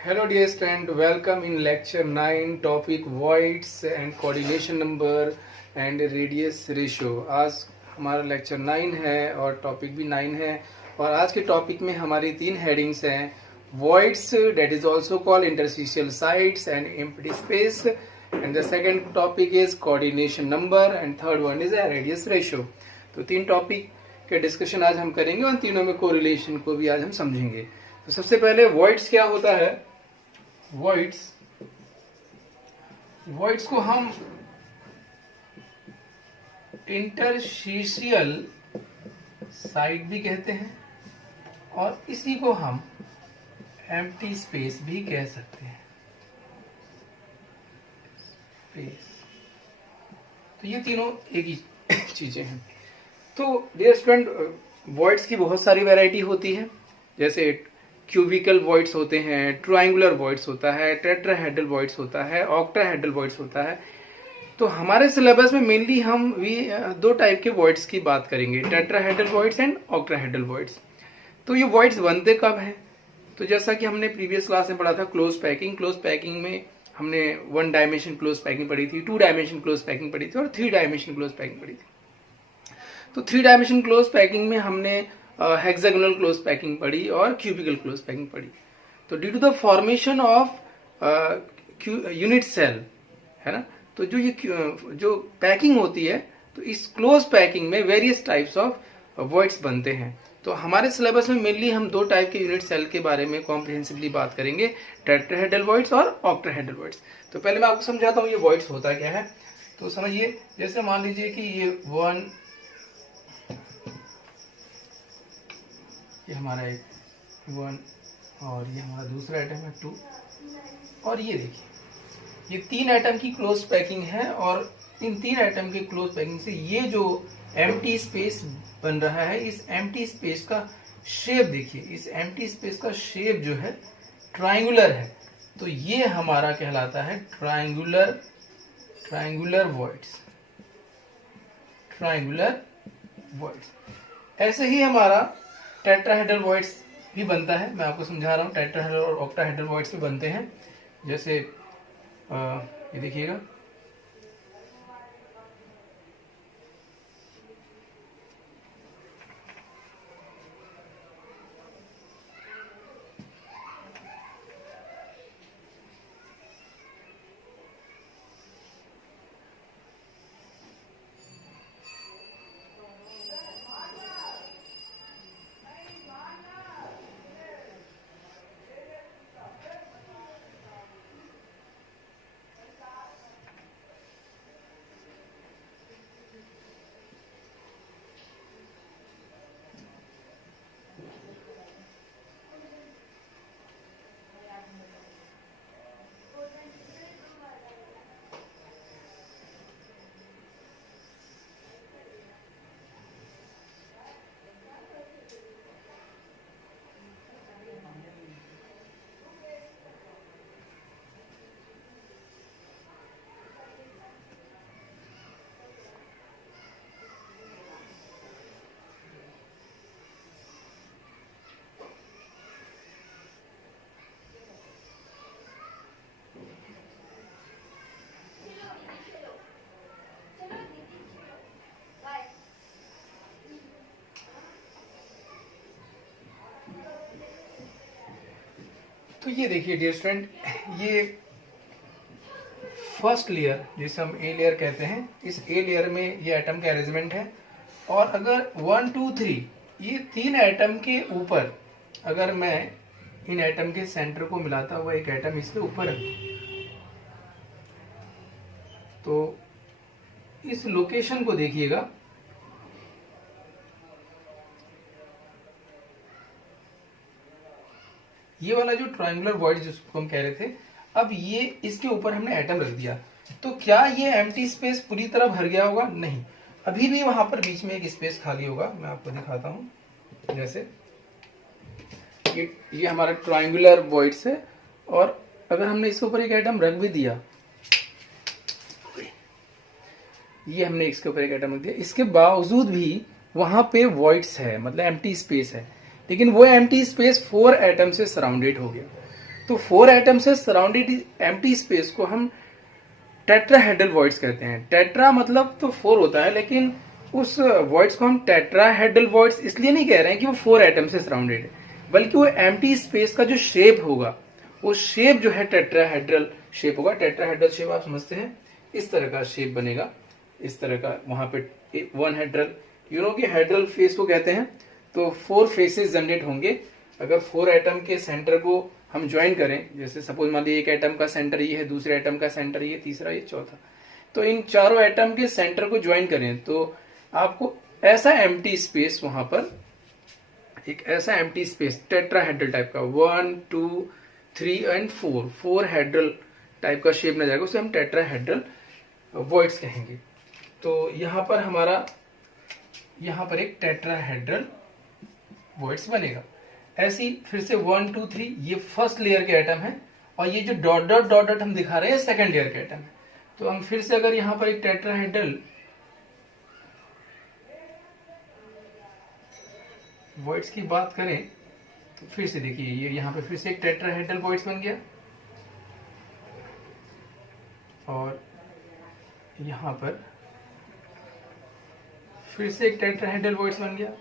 Hello dear student, welcome in lecture 9 topic voids and coordination number and radius ratio। आज हमारा lecture 9 है और topic भी 9 है और आज के टॉपिक में हमारी 3 हेडिंग्स हैं। voids that is also called interstitial sites and empty space, and the second topic is coordination number and third one is a radius ratio। तो 3 टॉपिक के डिस्कशन आज हम करेंगे और तीनों में कोरिलेशन को भी आज हम समझेंगे। तो सबसे पहले voids क्या होता है। voids को हम इंटरस्टिशियल साइट भी कहते हैं और इसी को हम एम्प्टी स्पेस भी कह सकते हैं। तो ये तीनों एक ही चीजें हैं। तो डियर स्टूडेंट, voids की बहुत सारी वैरायटी होती है, जैसे क्यूबिकल voids होते हैं, ट्रायंगुलर voids होता है, टेट्राहेड्रल voids होता है, ऑक्टाहेड्रल voids होता है। तो हमारे सिलेबस में मेनली हम भी 2 टाइप के voids की बात करेंगे, tetrahedral voids and octahedral voids। तो ये voids बनते कब हैं? तो जैसा कि हमने प्रीवियस क्लास में पढ़ा था क्लोज पैकिंग में हमने 1 डायमेंशन क्लोज पैकिंग पढ़ी थी, 2 डायमेंशन क्लोज पैकिंग पढ़ी थी और 3 डायमेंशन क्लोज पैकिंग पढ़ी थी। तो 3 डायमेंशन क्लोज पैकिंग में हमने हेक्सागोनल क्लोज पैकिंग पढ़ी और क्यूबिकल क्लोज पैकिंग पढ़ी। तो due to the formation of unit cell, है ना, तो जो पैकिंग होती है, तो इस क्लोज पैकिंग में वेरियस टाइप्स ऑफ voids बनते हैं। तो हमारे सिलेबस में मेनली हम 2 टाइप के यूनिट सेल के बारे में कॉम्प्रिहेंसिवली बात करेंगे, टेट्राहेड्रल voids और ऑक्टाहेड्रल voids। तो पहले मैं आपको समझाता हूँ ये voids होता क्या है। तो समझिए, जैसे मान लीजिए कि ये हमारा एक 1 और ये हमारा दूसरा एटम है 2 और ये देखिए ये 3 एटम की क्लोज पैकिंग है और इन 3 एटम के क्लोज पैकिंग से ये जो एम्प्टी स्पेस बन रहा है, इस एम्प्टी स्पेस का शेप देखिए, इस एम्प्टी स्पेस का शेप जो है ट्रायंगुलर है। तो ये हमारा कहलाता है ट्रायंगुलर voids। ऐसे ही हमारा टेट्राहेड्रल voids भी बनता है। मैं आपको समझा रहा हूँ, टेट्राहेड्रल और ऑक्टाहेड्रल voids भी बनते हैं। जैसे ये देखिएगा, तो ये देखिए डियर स्टूडेंट, ये फर्स्ट लेयर जिसे हम ए लेयर कहते हैं, इस ए लेयर में ये एटम का अरेंजमेंट है। और अगर 1 2 3 ये 3 एटम के ऊपर अगर मैं इन एटम के सेंटर को मिलाता हुआ एक एटम इसके ऊपर है, तो इस लोकेशन को देखिएगा, ये वाला जो ट्रायंगुलर void जिसको हम कह रहे थे, अब ये इसके ऊपर हमने एटम रख दिया, तो क्या ये एम्प्टी स्पेस पूरी तरह भर गया होगा? नहीं, अभी भी वहां पर बीच में एक स्पेस खाली होगा। मैं आपको दिखाता हूं, जैसे ये हमारा ट्रायंगुलर voids है और अगर हमने इसके ऊपर एक एटम रख भी दिया, ये हमने इसके ऊपर एक एटम रख दिया, इसके बावजूद भी वहां पे voids है, मतलब एम्प्टी स्पेस है, लेकिन वो एम्प्टी स्पेस 4 एटम से सराउंडेड हो गया। तो 4 एटम से सराउंडेड एम्प्टी स्पेस को हम टेट्राहेड्रल वॉइड्स कहते हैं। टेट्रा मतलब तो 4 होता है, लेकिन उस वॉइड्स को हम टेट्राहेड्रल वॉइड्स इसलिए नहीं कह रहे हैं कि वो 4 एटम से सराउंडेड है, बल्कि वो एम्प्टी स्पेस का जो शेप होगा, वो शेप जो है टेट्राहेड्रल शेप होगा। टेट्राहेड्रल शेप आप समझते हैं, इस तरह का शेप बनेगा, इस तरह का। वहां पे 1 हेड्रल, यू नो कि हेड्रल फेस को कहते हैं। तो 4 फेसेस जनरेट होंगे अगर 4 एटम के सेंटर को हम ज्वाइन करें। जैसे सपोज मान लीजिए एक एटम का सेंटर ये है, दूसरे एटम का सेंटर ये, तीसरा ये, चौथा। तो इन चारों एटम के सेंटर को ज्वाइन करें तो आपको ऐसा एम्प्टी स्पेस, वहां पर एक ऐसा एम्प्टी स्पेस टेट्राहेड्रल टाइप का 1 2 3 एंड 4 हेड्रल टाइप का शेप मिल जाएगा, उसे हम टेट्राहेड्रल वॉइड्स कहेंगे। तो यहां पर हमारा, यहां पर एक टेट्राहेड्रल वॉइड्स बनेगा। ऐसी फिर से 1 2 3 ये फर्स्ट लेयर के एटम है, और ये जो डॉट डॉट डॉट डॉट हम दिखा रहे हैं सेकंड लेयर के एटम है। तो हम फिर से अगर यहां पर एक टेट्राहेड्रल वॉइड्स की बात करें तो फिर से देखिए, ये यहां पर फिर से एक टेट्राहेड्रल वॉइड्स बन गया, और यहां पर फिर से एक टेट्राहेड्रल वॉइड्स बन गया,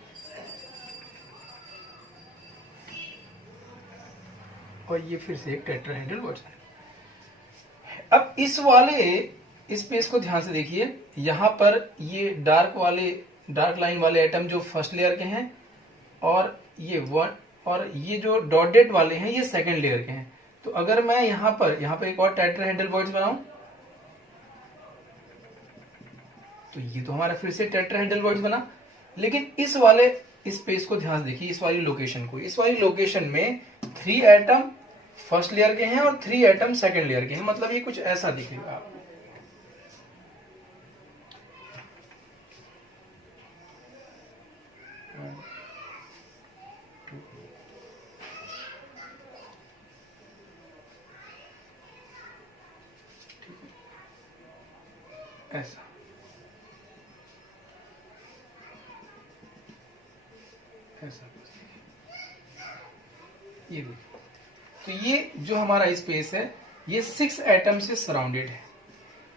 और ये फिर से एक टेट्राहेड्रल वॉइड्स बन गया। अब इस वाले स्पेस को ध्यान से देखिए, यहां पर ये डार्क लाइन वाले एटम जो फर्स्ट लेयर के हैं, और ये जो डॉटेड वाले हैं ये सेकंड लेयर के हैं। तो अगर मैं यहां पर एक और टेट्राहेड्रल वॉइड्स बनाऊं तो ये तो हमारा फिर से टेट्राहेड्रल वॉइड्स बना। लेकिन इस वाले स्पेस को ध्यान से देखिए, इस वाली लोकेशन को, इस वाली लोकेशन में 3 एटम फर्स्ट लेयर के हैं और 3 एटम सेकंड लेयर के हैं। मतलब ये कुछ ऐसा दिखेगा आपको। ऐसा ऐसा ये देखिए। तो ये जो हमारा स्पेस है ये 6 एटम से सराउंडेड है।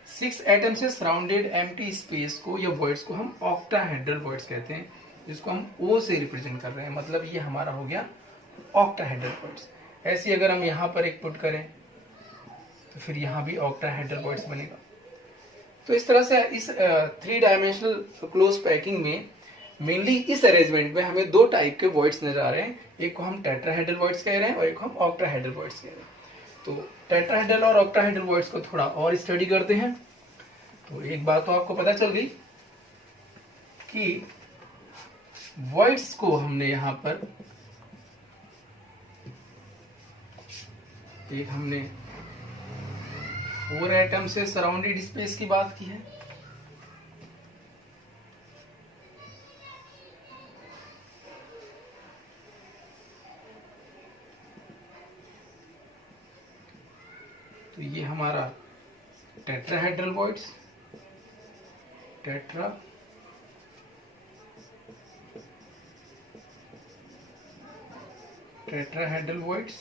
6 एटम से सराउंडेड एम्प्टी स्पेस को या वॉइड्स को हम ऑक्टाहेड्रल वॉइड्स कहते हैं, जिसको हम O से रिप्रेजेंट कर रहे हैं। मतलब ये हमारा हो गया ऑक्टाहेड्रल वॉइड्स। ऐसे अगर हम यहाँ पर एक पुट करें तो फिर यहाँ भी ऑक्टाहेड्रल वॉइड्स बनेगा। तो इस तरह से इस 3 डायमेंशनल क्लोज पैकिंग में मेनली इस अरेंजमेंट में हमें 2 टाइप के वॉइड्स नजर आ रहे हैं। एक को हम टेट्राहेड्रल वॉइड्स कह रहे हैं और एक को हम ऑक्टाहेड्रल वॉइड्स कह रहे हैं। तो टेट्राहेड्रल और ऑक्टाहेड्रल वॉइड्स को थोड़ा और स्टडी करते हैं। तो एक बात तो आपको पता चल गई कि वॉइड्स को हमने यहां पर एक हमने 4 एटम से सराउंडेड स्पेस की बात की है। तो ये हमारा टेट्राहेड्रल वॉइड्स, टेट्राहेड्रल वॉइड्स,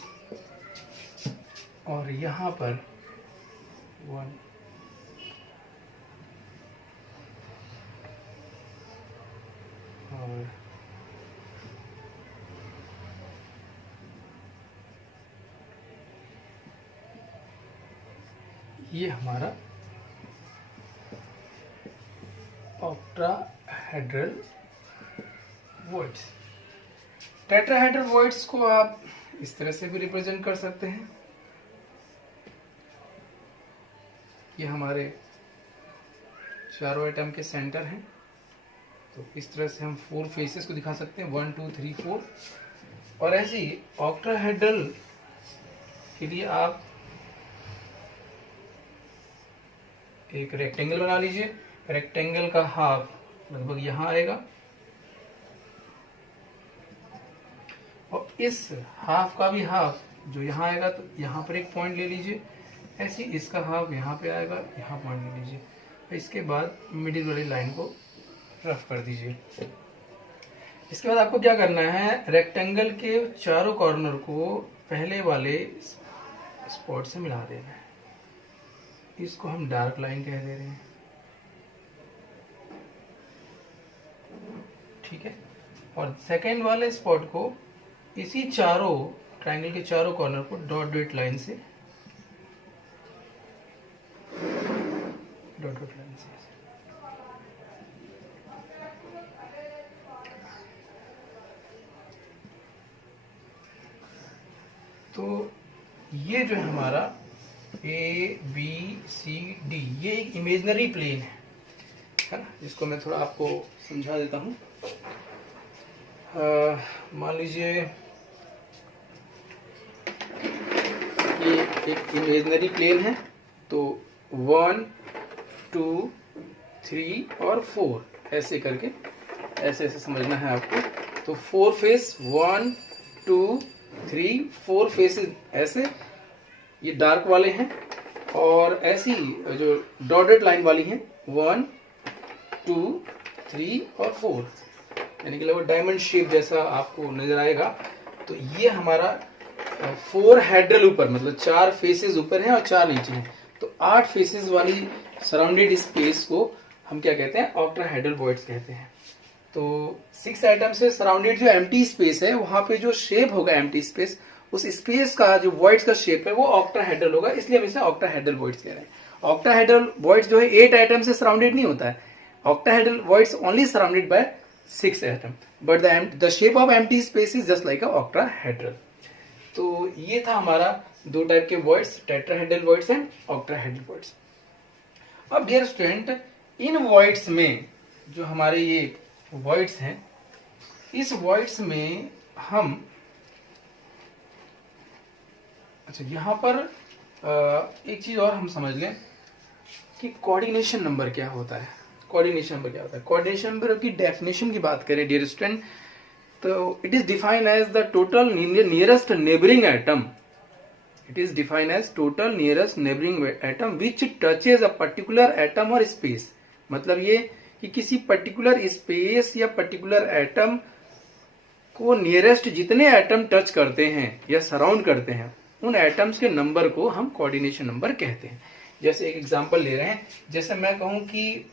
और यहां पर 1 और ये हमारा ऑक्टाहेड्रल वॉइड्स। टेट्राहेड्रल वॉइड्स को आप इस तरह से भी रिप्रेजेंट कर सकते हैं। ये हमारे चारों एटम के सेंटर हैं। तो इस तरह से हम 4 फेसेस को दिखा सकते हैं, 1 2 3 4। और ऐसे ही ऑक्टाहेड्रल के लिए आप एक रेक्टेंगल बना लीजिए। रेक्टेंगल का हाफ लगभग यहां आएगा, और इस हाफ का भी हाफ जो यहां आएगा, तो यहां पर एक पॉइंट ले लीजिए। ऐसे इसका हाफ यहां पे आएगा, यहां पॉइंट ले लीजिए। इसके बाद मिडिल वाली लाइन को रफ कर दीजिए। इसके बाद आपको क्या करना है, रेक्टेंगल के चारों कॉर्नर को पहले वाले स्पॉट से मिला देना है। इसको हम डार्क लाइन कह दे रहे हैं, ठीक है। और सेकेंड वाले स्पॉट को इसी चारों ट्रायंगल के चारों corner co dot dot line से तो ये जो है हमारा ABCD ये एक इमेजिनरी प्लेन है ना, जिसको मैं थोड़ा आपको समझा देता हूँ। मान लीजिए ये एक इमेजिनरी प्लेन है, तो 1 2 3 और 4 ऐसे करके ऐसे ऐसे समझना है आपको। तो 4 फेस 1 2 3 4 फेसेस ऐसे, ये डार्क वाले हैं, और ऐसी जो डॉटेड लाइन वाली हैं 1 2 3 और 4, यानी कि लगभग डायमंड शेप जैसा आपको नजर आएगा। तो ये हमारा 4 हेड्रल ऊपर, मतलब 4 फेसेस ऊपर हैं और 4 नीचे हैं, तो 8 फेसेस वाली सराउंडेड स्पेस को हम क्या कहते हैं, ऑक्टाहेड्रल वॉइड्स कहते हैं। तो 6 एटम से सराउंडेड जो एम्प्टी स्पेस है, वहां पे जो शेप होगा एम्प्टी स्पेस, उस स्पेस का जो वॉइड्स का शेप है वो ऑक्टाहेड्रल होगा, इसलिए हम इसे ऑक्टाहेड्रल वॉइड्स कह रहे हैं। ऑक्टाहेड्रल वॉइड्स जो है 8 एटम से सराउंडेड नहीं होता है, octahedral voids only surrounded by 6 atom, but the shape of empty space is just like a octahedral. तो ये था हमारा 2 टाइप के voids, tetrahedral voids and octahedral voids. अब डियर स्टूडेंट, इन वॉइड्स में जो हमारे ये वॉइड्स हैं, इस वॉइड्स में हम अच्छा यहां पर एक चीज और हम समझ लें कि कोऑर्डिनेशन नंबर क्या होता है। कोऑर्डिनेशन नंबर क्या होता है? कोऑर्डिनेशन नंबर की डेफिनेशन की बात करें डियर स्टूडेंट, तो it is defined as the total nearest neighbouring atom. It is defined as total nearest neighbouring atom which touches a particular atom और स्पेस। मतलब ये कि किसी पर्टिकुलर स्पेस या पर्टिकुलर एटम को नियरेस्ट जितने एटम टच करते हैं या सराउंड करते हैं, उन एटम्स के नंबर को हम कोऑर्डिनेशन नंबर कहते हैं। जैसे एक एग्जांपल ले रहे हैं, जैसे मैं कहूं कि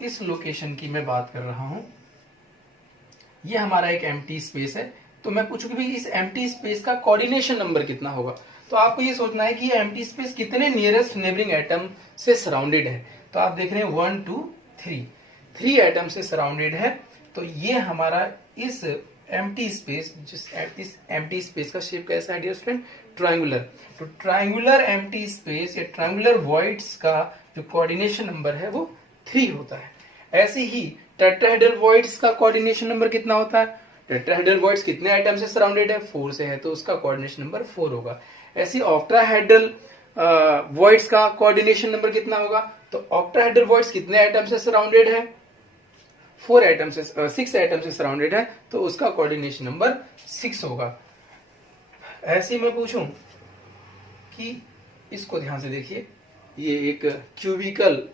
इस लोकेशन की मैं बात कर रहा हूं, ये हमारा एक एम्प्टी स्पेस है, तो मैं पूछूं कि भाई इस एम्प्टी स्पेस का कोऑर्डिनेशन नंबर कितना होगा, तो आपको ये सोचना है कि ये एम्प्टी स्पेस कितने नियरेस्ट नेबरिंग एटम से सराउंडेड है। तो आप देख रहे हैं 1 2 3 एटम से सराउंडेड है, तो ये हमारा इस एम्प्टी स्पेस, इस एम्प्टी स्पेस का शेप कैसा है डियर स्टूडेंट? ट्रायंगुलर। तो ट्रायंगुलर एम्प्टी स्पेस या ट्रायंगुलर वॉइड्स का जो कोऑर्डिनेशन नंबर है वो 3 होता है। ऐसे ही टेट्राहेड्रल वॉइड्स का कोऑर्डिनेशन नंबर कितना होता है? टेट्राहेड्रल वॉइड्स कितने आइटम से सराउंडेड है? 4 से है, तो उसका कोऑर्डिनेशन नंबर 4 होगा। ऐसे ऑक्टाहेड्रल वॉइड्स का कोऑर्डिनेशन नंबर कितना होगा? तो ऑक्टाहेड्रल वॉइड्स कितने आइटम से सराउंडेड है? 6 आइटम से सराउंडेड है, तो उसका कोऑर्डिनेशन नंबर 6 होगा। ऐसे ही मैं पूछूं कि इसको ध्यान से देखिए, ये एक क्यूबिकल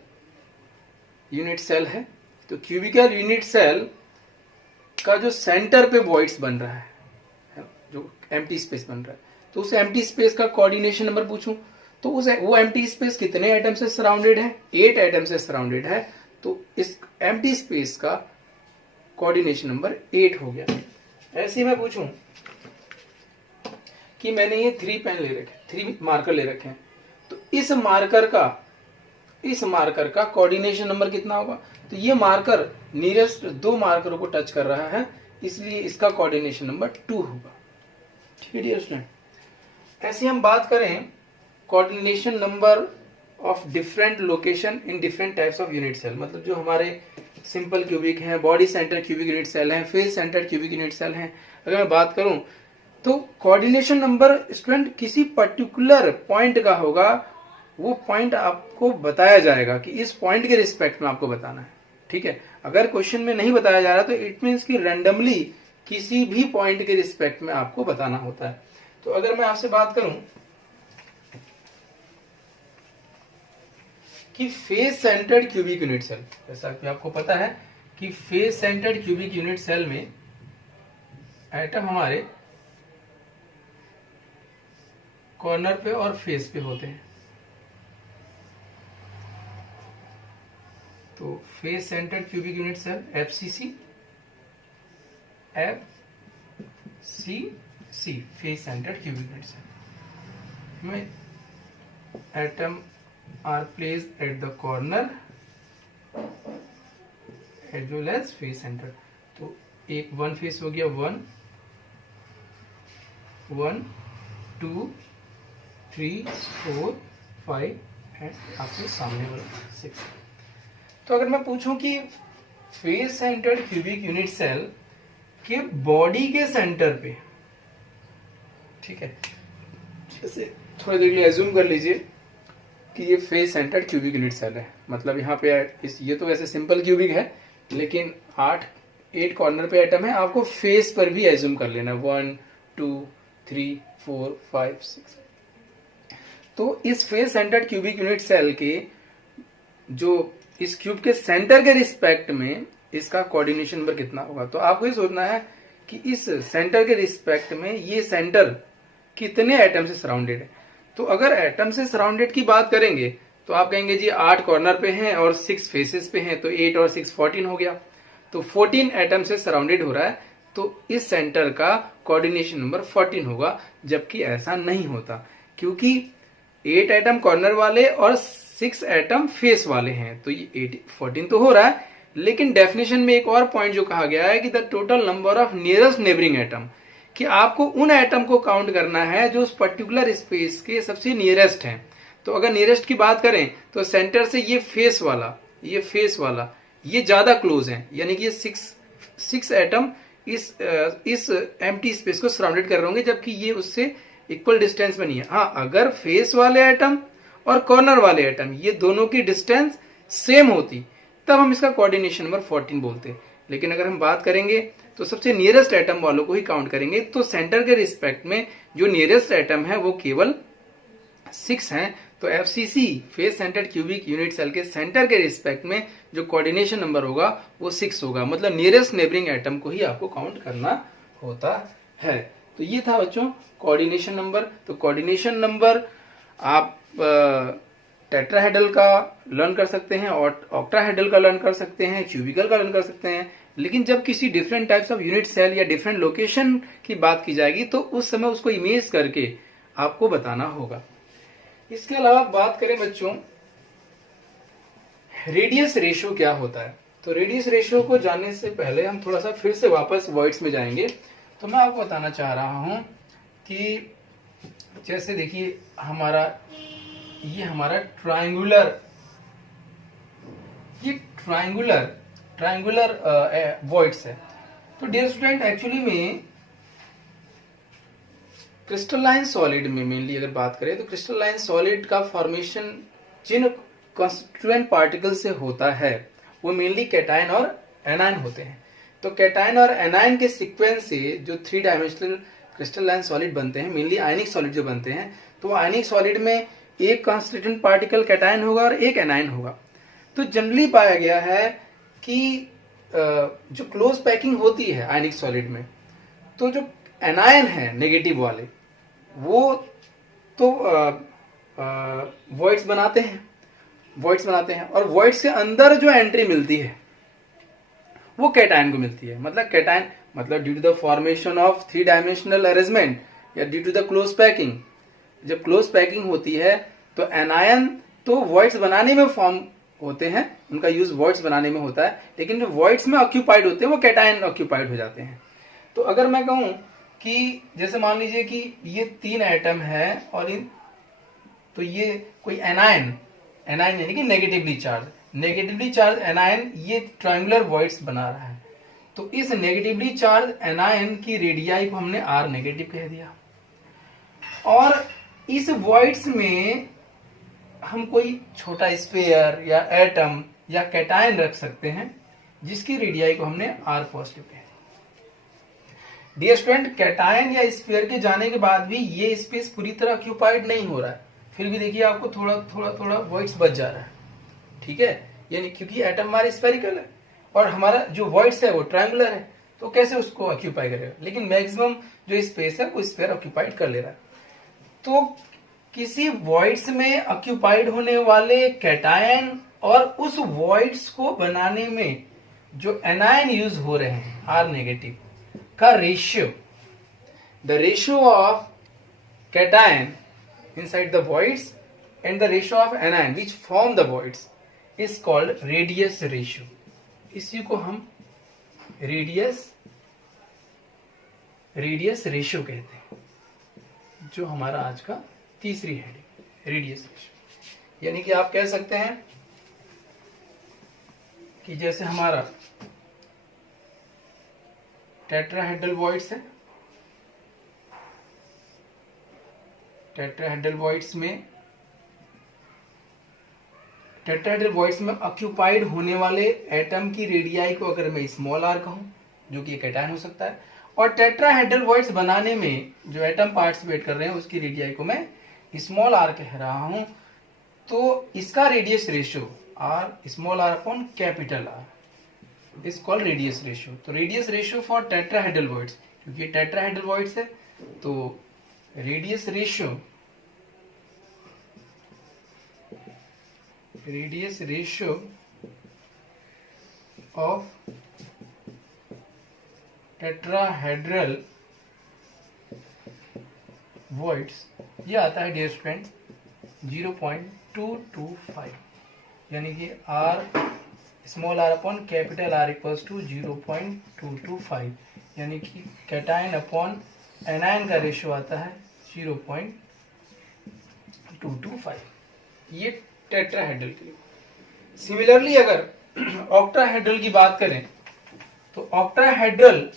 यूनिट सेल है, तो क्यूबिकल यूनिट सेल का जो सेंटर पे वॉइड्स बन रहा है, जो एम्प्टी स्पेस बन रहा है, तो उस एम्प्टी स्पेस का कोऑर्डिनेशन नंबर पूछूं तो वो एम्प्टी स्पेस कितने आइटम से सराउंडेड है? 8 आइटम से सराउंडेड है, तो इस एम्प्टी स्पेस का कोऑर्डिनेशन नंबर 8 हो गया। ऐसे ही मैं पूछूं कि मैंने ये 3 मार्कर ले रखे हैं, तो इस मार्कर का कोऑर्डिनेशन नंबर कितना होगा? तो ये मार्कर नियरेस्ट 2 मार्करों को टच कर रहा है, इसलिए इसका कोऑर्डिनेशन नंबर 2 होगा। ठीक है डियर स्टूडेंट। ऐसे हम बात करें coordination number of different location in different types of unit cell, मतलब जो हमारे सिंपल क्यूबिक हैं, body centre cubic unit cell हैं, face centre cubic unit cell हैं, अगर मैं बात करूं तो कोऑर्डिनेशन नंबर स्टूडेंट किसी पर्टिकुलर पॉइंट का होगा, वो पॉइंट आपको बताया जाएगा कि इस पॉइंट के रिस्पेक्ट में आपको बताना है। ठीक है, अगर क्वेश्चन में नहीं बताया जा रहा तो इट मीन्स कि रैंडमली किसी भी पॉइंट के रिस्पेक्ट में आपको बताना होता है। तो अगर मैं आपसे बात करूं कि face centred cubic unit cell, जैसा कि आपको पता है कि face centred cubic unit cell में एटम हमारे कॉर्नर पे और फेस पे होते हैं। तो face centred cubic unit cell FCC, face centred cubic unit cell में atom are placed at the corner as well as face centre. तो एक वन फेस हो गया 1 1 2 3 4 5 एंड आपके सामने वाला 6। तो अगर मैं पूछूं कि face centred cubic unit cell के बॉडी के सेंटर पे, ठीक है, जैसे थोड़ी देर के लिए एज्यूम कर लीजिए कि ये face centred cubic unit cell है, मतलब यहाँ पे ये तो वैसे सिंपल क्यूबिक है लेकिन 8 कॉर्नर पे एटम है, आपको फेस पर भी एज्यूम कर लेना 1 2 3 4 5 6। तो इस face centred cubic unit cell के जो इस क्यूब के सेंटर के रिस्पेक्ट में इसका कोऑर्डिनेशन नंबर कितना होगा। तो आपको ये सोचना है कि इस सेंटर के रिस्पेक्ट में ये सेंटर कितने एटम से सराउंडेड है। तो अगर एटम से सराउंडेड की बात करेंगे तो आप कहेंगे जी 8 कॉर्नर पे हैं और 6 फेसेस पे हैं, तो 8 और 6 14 हो गया। तो 14 एटम से सराउंडेड हो रहा है, तो इस सेंटर का कोऑर्डिनेशन नंबर 14 होगा, जबकि ऐसा नहीं होता क्योंकि 8 एटम कॉर्नर वाले और 6 एटम फेस वाले हैं, तो ये 14 तो हो रहा है। लेकिन डेफिनेशन में एक और पॉइंट जो कहा गया है कि the total number of nearest neighbouring atom, कि आपको उन एटम को काउंट करना है जो उस पर्टिकुलर स्पेस के सबसे नियरेस्ट हैं। तो अगर नियरेस्ट की बात करें तो सेंटर से ये फेस वाला ये ज्यादा क्लोज है, यानी कि ये 6 एटम इस एम्प्टी स्पेस को सराउंडेड कर रहे होंगे, जबकि ये उससे इक्वल डिस्टेंस में नहीं है। हाँ, अगर फेस वाले एटम और कॉर्नर वाले एटम ये दोनों की डिस्टेंस सेम होती तब हम इसका कोऑर्डिनेशन नंबर 14 बोलते। लेकिन अगर हम बात करेंगे तो सबसे नियरेस्ट एटम वालों को ही काउंट करेंगे, तो सेंटर के रिस्पेक्ट में जो नियरेस्ट एटम है वो केवल 6 हैं। तो FCC face centred cubic unit cell के सेंटर के रिस्पेक्ट में जो कोऑर्डिनेशन नंबर होगा वो 6 होगा, मतलब नियरेस्ट नेबरिंग एटम को ही आपको काउंट करना होता है। तो ये था बच्चों कोऑर्डिनेशन नंबर। तो कोऑर्डिनेशन नंबर आप टेट्राहेड्रल का लर्न कर सकते हैं और ऑक्टाहेड्रल का लर्न कर सकते हैं, क्यूबिकल का लर्न कर सकते हैं। लेकिन जब किसी different types of unit cell या डिफरेंट लोकेशन की बात की जाएगी तो उस समय उसको इमेज करके आपको बताना होगा। इसके अलावा बात करें बच्चों रेडियस रेशियो क्या होता है, तो रेडियस रेशियो को जानने से पहले हम थोड़ा सा फिर से वापस वर्ड्स में जाएंगे। तो मैं आपको बताना चाह रहा हूं कि जैसे देखिए ये हमारा ट्रायंगुलर वॉइड्स है। तो डियर स्टूडेंट एक्चुअली में क्रिस्टलाइन सॉलिड में मेनली अगर बात करें तो क्रिस्टलाइन सॉलिड का फॉर्मेशन जिन कॉन्स्टिट्यूएंट पार्टिकल से होता है वो मेनली कैटायन और एनायन होते हैं। तो कैटायन और एनायन के सीक्वेंस से जो 3 डायमेंशनल क्रिस्टलाइन सॉलिड बनते हैं, मेनली आयनिक सॉलिड जो बनते हैं, तो आयनिक सॉलिड में एक कॉन्स्टिट्यूएंट पार्टिकल कैटायन होगा और एक एनायन होगा। तो जनरली पाया गया है कि जो क्लोज पैकिंग होती है आयनिक सॉलिड में, तो जो एनायन है नेगेटिव वाले वो तो वॉइड्स बनाते हैं और वॉइड्स के अंदर जो एंट्री मिलती है वो कैटायन को मिलती है। मतलब कैटायन मतलब due to the formation of 3 dimensional arrangement या due to the close packing, जब क्लोज पैकिंग होती है तो एनायन तो वॉइड्स बनाने में फॉर्म होते हैं, उनका यूज वॉइड्स बनाने में होता है, लेकिन जो वॉइड्स में ऑक्यूपाइड होते हैं वो कैटायन ऑक्यूपाइड हो जाते हैं। तो अगर मैं कहूं कि जैसे मान लीजिए कि ये 3 एटम है और तो ये कोई एनायन यानी कि नेगेटिवली चार्ज एनायन ये ट्रायंगुलर वॉइड्स बना रहा है। तो इस नेगेटिवली चार्ज एनायन की रेडियाई को हमने R नेगेटिव कह दिया और इस वॉइड्स में हम कोई छोटा स्फीयर या एटम या कैटायन रख सकते हैं जिसकी रेडियाई को हमने R पॉजिटिव कह दिया। डियर स्टूडेंट कैटायन या स्फीयर के जाने के बाद भी ये स्पेस पूरी तरह ऑक्यूपाइड नहीं हो रहा है, फिर भी देखिए आपको थोड़ा वॉइड्स बच जा रहा है, ठीक है, यानी क्योंकि एटम हमारा स्फेरिकल है और हमारा जो वॉइड्स है वो ट्रायंगुलर है, तो कैसे उसको ऑक्यूपाई करेगा। लेकिन मैक्सिमम जो स्पेस है वो स्फीयर ऑक्यूपाइड कर ले रहा है। तो किसी वॉइड्स में ऑक्यूपाइड होने वाले कैटायन और उस वॉइड्स को बनाने में जो एनायन यूज हो रहे हैं आर नेगेटिव का ratio, the ratio of cation inside the voids and the ratio of anion which form the voids is called radius ratio. इसी को हम रेडियस रेशियो कहते हैं, जो हमारा आज का तीसरी हेडिंग रेडियस रेशियो। यानी कि आप कह सकते हैं कि जैसे हमारा टेट्राहेड्रल वॉइड्स है, टेट्राहेड्रल वॉइड्स में ऑक्यूपाइड होने वाले एटम की रेडियाई को अगर मैं स्मॉल आर कहूं, जो कि एक कैटायन हो सकता है, और टेट्राहेड्रल वॉइड्स बनाने में जो एटम पार्टिसिपेट कर रहे हैं उसकी रेडियाई को मैं स्मॉल आर कह रहा हूं, तो इसका radius ratio r small are upon capital r is called radius ratio. तो radius ratio for tetrahedral voids, क्योंकि टेट्राहेड्रल वॉइड्स है तो radius ratio of tetrahedral voids ये आता है डियर स्टूडेंट 0.225, यानी कि r small are upon capital are equals to 0.225, यानी कि कैटायन अपॉन एनायन का रेशियो आता है 0.225। ये टेट्राहेड्रल के लिए। सिमिलरली अगर ऑक्टाहेड्रल की बात करें तो ऑक्टाहेड्रल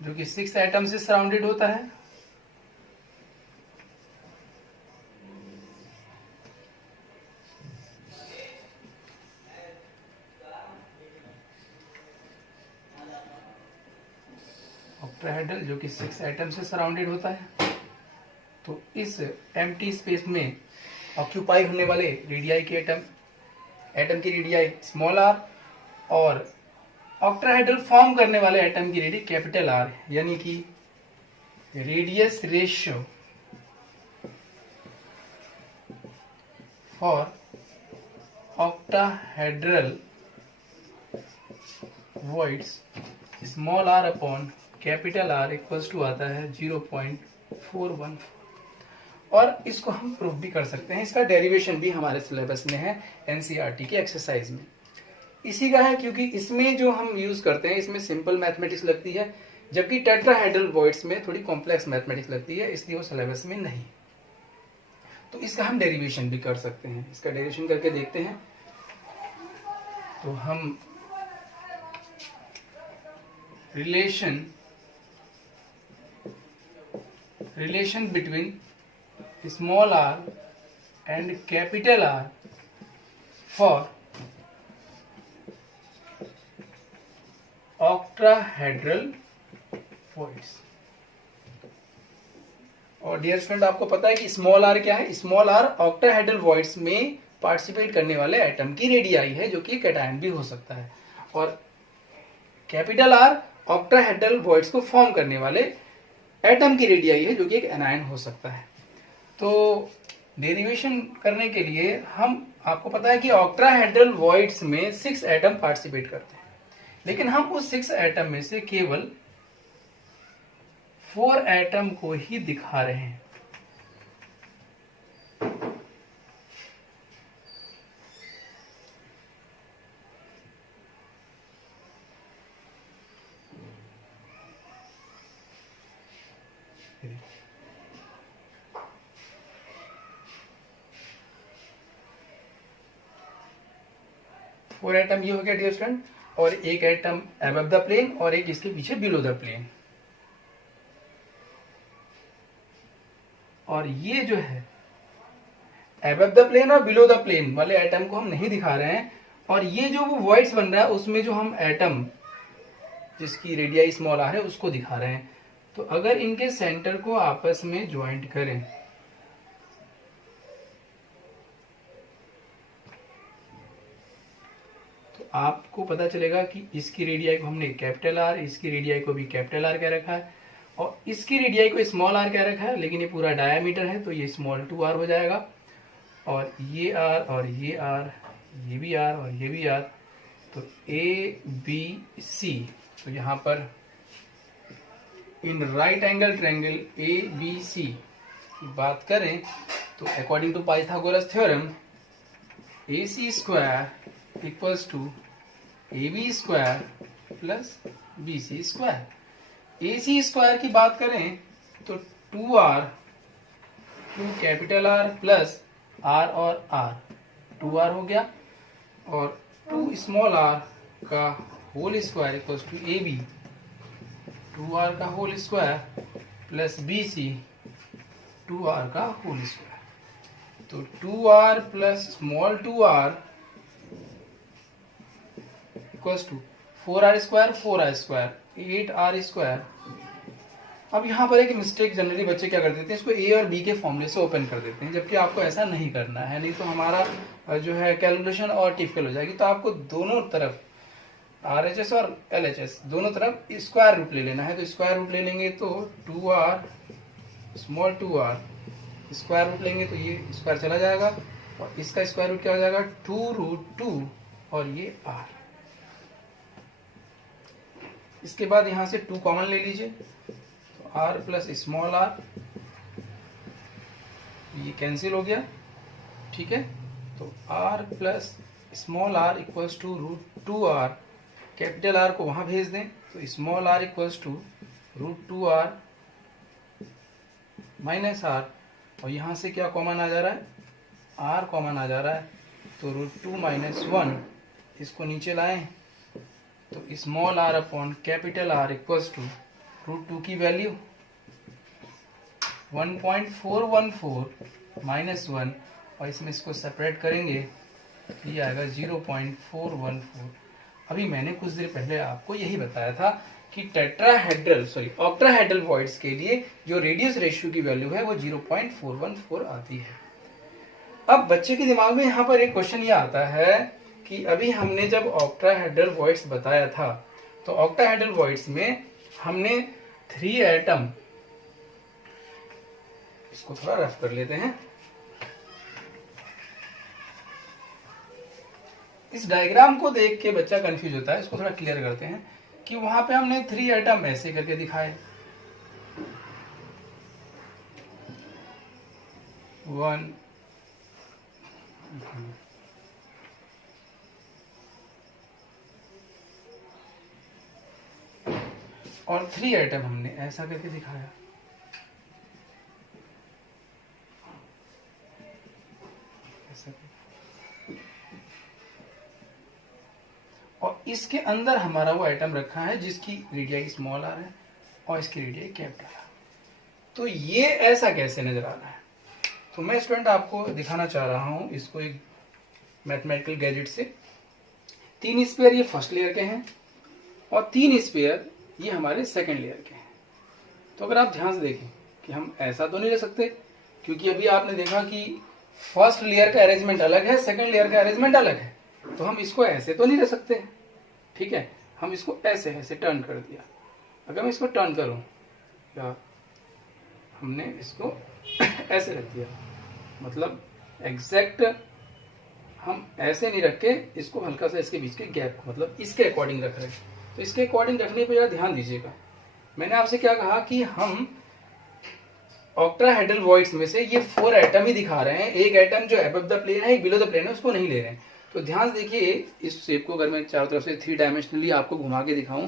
जो कि 6 एटम से सराउंडेड होता है, ऑक्टाहेड्रल जो कि 6 एटम से सराउंडेड होता है, तो इस एम्प्टी स्पेस में ऑक्यूपाई होने वाले रेडियाई के एटम की रेडियाई स्मॉल आर और ऑक्टाहेड्रल फॉर्म करने वाले एटम की रेडियाई कैपिटल आर, यानी कि radius ratio for octahedral voids small are upon capital are equals to आता है 0.414। और इसको हम प्रूफ भी कर सकते हैं, इसका डेरिवेशन भी हमारे सिलेबस में है एनसीईआरटी की एक्सरसाइज में। इसी का है क्योंकि इसमें जो हम यूज करते हैं इसमें सिंपल मैथमेटिक्स लगती है, जबकि टेट्राहेड्रल वॉइड्स में थोड़ी कॉम्प्लेक्स मैथमेटिक्स लगती है, इसलिए वो सिलेबस में नहीं। तो इसका हम डेरिवेशन भी कर सकते हैं, इसका डेरिवेशन करके देखते हैं। तो हम relation between small r and capital R for octahedral voids। और डियर स्टूडेंट आपको पता है कि स्मॉल आर क्या है? स्मॉल आर ऑक्टाहेड्रल वॉइड्स में पार्टिसिपेट करने वाले एटम की रेडियाई है, जो कि कैटायन भी हो सकता है, और कैपिटल आर ऑक्टाहेड्रल वॉइड्स को फॉर्म करने वाले एटम की रेडियाई है, जो कि एक एनायन हो सकता है। तो डेरिवेशन करने के लिए आपको पता है कि ऑक्टाहेड्रल वॉइड्स में 6 एटम पार्टिसिपेट करते हैं, लेकिन हम उस 6 एटम में से केवल 4 एटम को ही दिखा रहे हैं। फोर एटम ये हो गया डियर स्टूडेंट, और एक एटम अबव द प्लेन और एक इसके पीछे बिलो द प्लेन। और ये जो है अबव द प्लेन और बिलो द प्लेन वाले एटम को हम नहीं दिखा रहे हैं, और ये जो वो वॉइड्स बन रहा है उसमें जो हम एटम जिसकी रेडियाई स्मॉल आर है उसको दिखा रहे हैं। तो अगर इनके सेंटर को आपस में ज्वाइंट करें तो आपको पता चलेगा कि इसकी रेडियाई को हमने कैपिटल आर, इसकी रेडियाई को भी कैपिटल आर कह रखा है, और इसकी रेडियाई को स्मॉल आर कह रखा है, लेकिन ये पूरा डायामीटर है तो ये स्मॉल 2r हो जाएगा। और ये आर और ये आर, ये भी आर और ये भी आर, तो ए बी सी। तो यहाँ पर in right angle triangle A B C की बात करें तो according to Pythagoras theorem A C square equals to A B square plus B C square. A C square की बात करें तो 2r, 2 capital R plus R और R, 2r हो गया, और 2 स्मॉल r का whole square equals to A B, 2r का whole square plus B C, 2r का होल स्क्वायर। तो 2r plus small 2r equals to 4r square, 4r square, 8r square. अब यहाँ पर एक मिस्टेक जनरली बच्चे क्या कर देते हैं, इसको ए और बी के फॉर्मूले से ओपन कर देते हैं, जबकि आपको ऐसा नहीं करना है, नहीं तो हमारा जो है कैलकुलेशन और टिपिकल हो जाएगी। तो आपको दोनों तरफ RHS और LHS दोनों तरफ स्क्वायर रूट ले लेना है। तो स्क्वायर रूट ले लेंगे तो 2r small 2r, square root लेंगे तो ये स्क्वायर चला जाएगा, और इसका स्क्वायर रूट क्या हो जाएगा 2√2, और ये r। इसके बाद यहां से 2 कॉमन ले लीजिए, तो r प्लस स्मॉल r, ये कैंसिल हो गया, ठीक है। तो r plus small r equals to √2r, capital R को वहां भेज दें तो small r equals to √2r minus r, और यहां से क्या कॉमन आ जा रहा है, r कॉमन आ जा रहा है, तो √2 माइनस 1, इसको नीचे लाएं तो small r upon capital R equals to √2 की वैल्यू 1.414 माइनस 1, और इसमें इसको सेपरेट करेंगे तो ये आएगा 0.414। अभी मैंने कुछ देर पहले आपको यही बताया था कि ऑक्टाहेड्रल वॉइड्स के लिए जो रेडियस रेशियो की वैल्यू है वो 0.414 आती है। अब बच्चे के दिमाग में यहाँ पर एक क्वेश्चन ये आता है कि अभी हमने जब ऑक्टाहेड्रल वॉइड्स बताया था तो ऑक्टाहेड्रल वॉइड्स में हमने 3 एटम, इसको थोड़ा रफ कर लेते हैं, इस डायग्राम को देख के बच्चा कंफ्यूज होता है, इसको थोड़ा क्लियर करते हैं कि वहां पे हमने 3 एटम ऐसे करके दिखाए, 1 और 3 एटम हमने ऐसा करके दिखाया। ऐसा, और इसके अंदर हमारा वो एटम रखा है जिसकी रेडियाई स्मॉल r है और इसकी रेडियाई कैपिटल R। तो ये ऐसा कैसे नजर आ रहा है, तो मैं स्टूडेंट आपको दिखाना चाह रहा हूं इसको एक मैथमेटिकल गैजेट से। 3 स्पेयर ये फर्स्ट लेयर के हैं और 3 स्पेयर ये हमारे सेकंड लेयर के हैं। तो अगर आप ध्यान से देखें कि हम ऐसा तो नहीं ले सकते, क्योंकि अभी आपने देखा कि फर्स्ट लेयर का अरेंजमेंट अलग है, सेकंड लेयर का अरेंजमेंट अलग है, तो हम इसको ऐसे तो नहीं ले सकते, ठीक है। हम इसको ऐसे ऐसे टर्न कर दिया। अगर मैं इसको टर्न करूं, या हमने इसको ऐसे रख दिया, मतलब एग्जैक्ट हम ऐसे नहीं रख के इसको हल्का सा इसके बीच के गैप को, मतलब इसके अकॉर्डिंग रख रहे हैं। तो इसके अकॉर्डिंग रखने पर जरा ध्यान दीजिएगा। मैंने आपसे क्या कहा कि हम ऑक्टाहेड्रल वॉइड्स में से ये 4 एटम ही दिखा रहे हैं, एक एटम जो अबव द प्लेन है, एक बिलो द प्लेन है, उसको नहीं ले रहे हैं। तो ध्यान देखिए इस शेप को, अगर मैं चारों तरफ से 3 डायमेंशनली आपको घुमा के दिखाऊं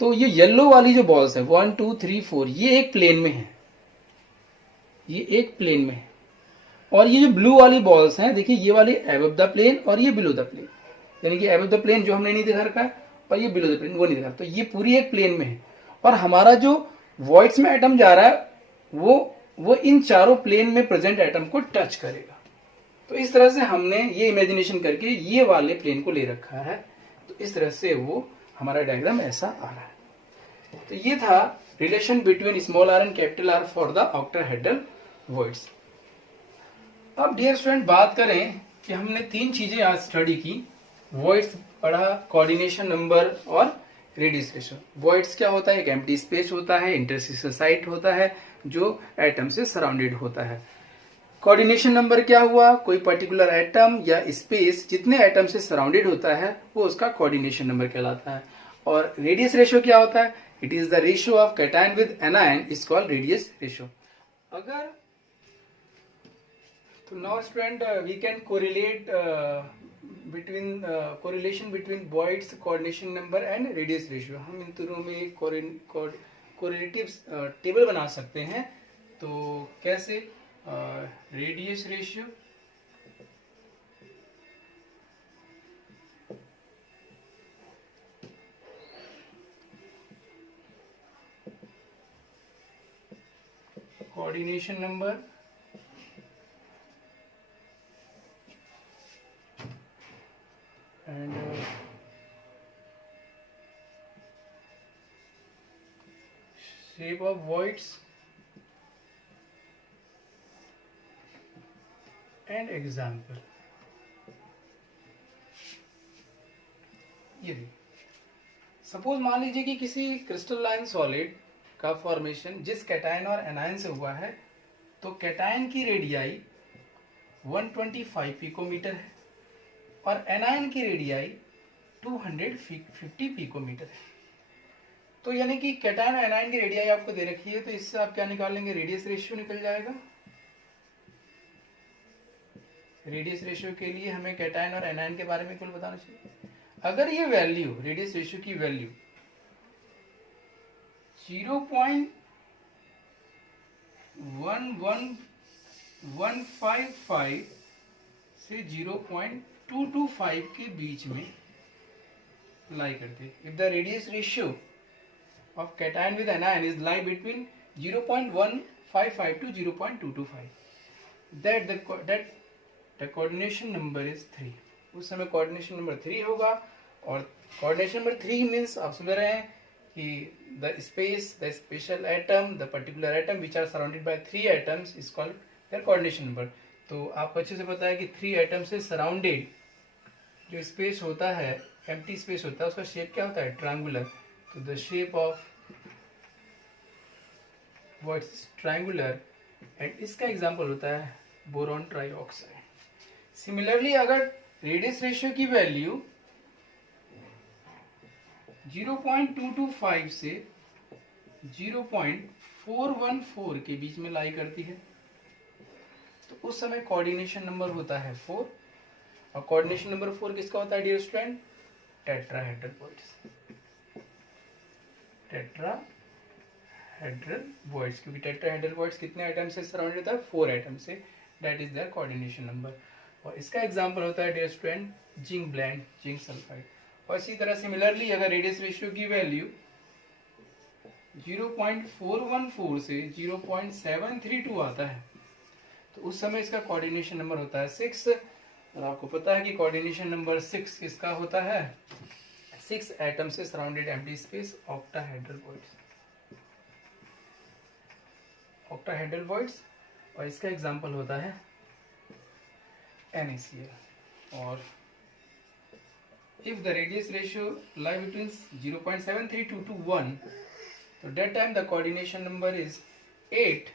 तो ये येलो वाली जो बॉल्स है 1 2 3 4 ये एक प्लेन में है, ये एक प्लेन में है। और ये जो ब्लू वाली बॉल्स हैं, देखिए ये वाली अबव द प्लेन और ये बिलो द प्लेन, यानी कि अबव द प्लेन जो हमने नहीं दिखा रखा है और ये बिलो द प्लेन वो नहीं दिखा। तो ये पूरी एक प्लेन में है, और हमारा जो वॉइड्स में एटम जा रहा है वो इन चारों प्लेन में प्रेजेंट एटम को टच करेगा। तो इस तरह से हमने ये इमेजिनेशन करके ये वाले प्लेन को ले रखा है। तो इस तरह से वो हमारा डायग्राम ऐसा आ रहा है। तो ये था relation between small r and capital R for the octahedral voids. अब डियर स्टूडेंट बात करें कि हमने 3 चीजें आज स्टडी की, वॉइड्स पढ़ा, कोऑर्डिनेशन नंबर और रेडियस रेशियो। वॉइड्स क्या होता है? एक एम्प्टी स्पेस होता है, इंटरस्टिशियल साइट होता है जो एटम से सराउंडेड होता है। कोऑर्डिनेशन नंबर क्या हुआ? कोई पर्टिकुलर एटम या स्पेस जितने एटम से सराउंडेड होता है वो उसका कोऑर्डिनेशन नंबर कहलाता है। और रेडियस रेशियो क्या होता है? It is the ratio of cation with anion is called radius ratio. अगर तो now student we can correlate correlation between voids, coordination number and radius ratio. हम इन दोनों में कोरिलेटिव टेबल बना सकते हैं। तो कैसे? Radius ratio coordination number and shape of voids and example। ये सपोज मान लीजिए कि किसी क्रिस्टलाइन सॉलिड का फॉर्मेशन जिस कैटायन और एनायन से हुआ है, तो कैटायन की रेडियाई 125 पिकोमीटर है और एनायन की रेडियाई 250 पिकोमीटर है। तो यानी कि कैटायन और एनायन की रेडियाई आपको दे रखी है, तो इससे आप क्या निकालेंगे? रेडियस रेशियो निकल जाएगा। रेडियस रेशियो के लिए हमें कैटायन और एनायन के बारे में कुल बताना चाहिए। अगर ये वैल्यू, रेडियस रेशियो की वैल्यू 0.155 से 0.225 के बीच में लाई करती है। If the radius ratio of cation with anion is lie between 0.155 to 0.225, that the coordination number is 3। उस समय कोऑर्डिनेशन नंबर 3 होगा। और कोऑर्डिनेशन नंबर 3 मीन्स आप समझ रहे हैं कि the space, the special atom, the particular atom which are surrounded by 3 atoms is called their coordination number. तो आपको अच्छे से पता है कि 3 एटम से सराउंडेड जो स्पेस होता है, एम्प्टी स्पेस होता है, उसका शेप क्या होता है? ट्रायंगुलर। तो the shape of what's triangular, and इसका एग्जांपल होता है बोरॉन ट्राइऑक्साइड। सिमिलरली अगर रेडियस रेशियो की वैल्यू 0.225 से 0.414 के बीच में लाई करती है, तो उस समय कोऑर्डिनेशन नंबर होता है 4। और कोऑर्डिनेशन नंबर 4 किसका होता है dear student? Tetrahedral voids. Tetrahedral voids, क्योंकि टेट्राहेड्रल वॉइड्स कितने आइटम से सराउंडेड होता है? 4 आइटम से। That is their coordination number. और इसका एग्जांपल होता है dear student zinc blende, zinc sulphide. और इसी तरह सिमिलरली अगर रेडियस रेशियो की वैल्यू 0.414 से 0.732 आता है, तो उस समय इसका कोऑर्डिनेशन नंबर होता है 6। और आपको पता है कि कोऑर्डिनेशन नंबर 6 किसका होता है? 6 एटम से surrounded empty space, octahedral voids. Octahedral voids. और इसका एग्जांपल होता है NaCl। और if the radius ratio lie between 0.732 to 1, so that time the coordination number is 8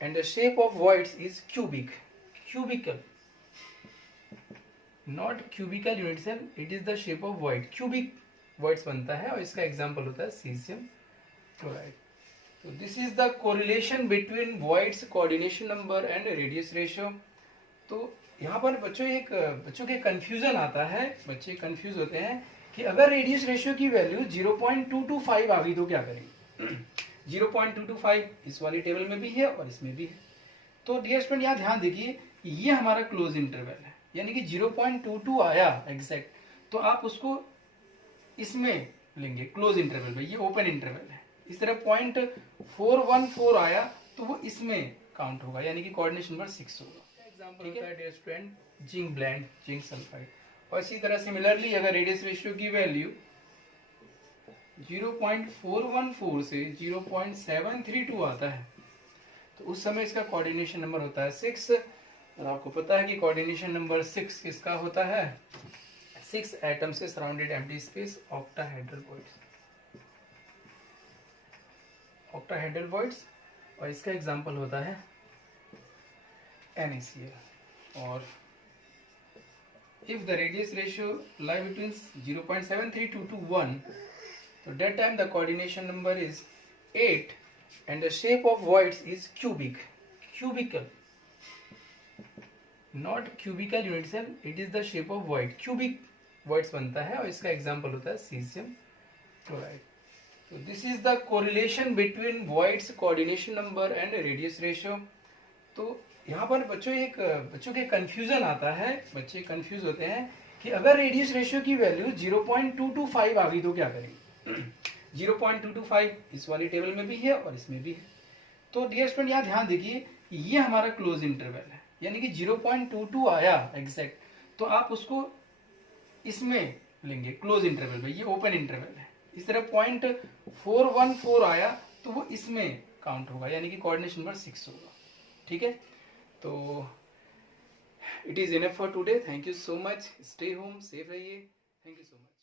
and the shape of voids is cubical, not cubical unit cell, it is the shape of void, cubic voids बनता है। और इसका example होता है caesium chloride. तो this is the correlation between voids, coordination number and radius ratio. तो यहाँ पर बच्चों के कंफ्यूजन आता है, बच्चे कंफ्यूज होते हैं कि अगर रेडियस रेशियो की वैल्यू 0.225 आ गई तो क्या करेंगे? 0.225 इस वाली टेबल में भी है और इसमें भी है। तो डियर स्टूडेंट यहाँ ध्यान देखिए, ये हमारा क्लोज इंटरवल है, यानी कि 0.22 आया एग्जैक्ट, तो आप उसको इसमें लेंगे क्लोज इंटरवल में, ये ओपन इंटरवल है। इस तरह 0.414 आया तो वो इसमें काउंट होगा, यानी कि कोऑर्डिनेशन नंबर 6 होगा। एग्जांपल होता है dear student zinc blende, zinc sulphide. और इसी तरह सिमिलरली अगर रेडियस रेशियो की वैल्यू 0.414 से 0.732 आता है, तो उस समय इसका कोऑर्डिनेशन नंबर होता है 6। और आपको पता है कि कोऑर्डिनेशन नंबर 6 किसका होता है? 6 एटम से surrounded empty space, octahedral voids. Octahedral voids, और इसका एग्जांपल होता है NaCl। और if the radius ratio lie between 0.732 to 1, so that time the coordination number is 8 and the shape of voids is cubical, not cubical unit cell, it is the shape of void, cubic voids बनता है, और इसका example होता है caesium chloride. तो this is the correlation between voids coordination number and radius ratio. तो यहाँ पर बच्चों के कंफ्यूजन आता है, बच्चे कंफ्यूज होते हैं कि अगर रेडियस रेशियो की वैल्यू 0.225 आ गई तो क्या करेंगे। 0.225 इस वाली टेबल में भी है और इसमें भी है। तो डियर स्टूडेंट यहाँ ध्यान देखिए, ये हमारा क्लोज इंटरवल है, यानी कि 0.22 आया एग्जैक्ट, तो आप उसको इसमें लेंगे क्लोज इंटरवल में, ये ओपन इंटरवल है। इस तरह 0.414 आया तो वो इसमें काउंट होगा, यानी कि कोऑर्डिनेशन नंबर 6 होगा। ठीक है, तो it is enough for today. Thank you so much, stay home, safe रहिए। Thank you so much.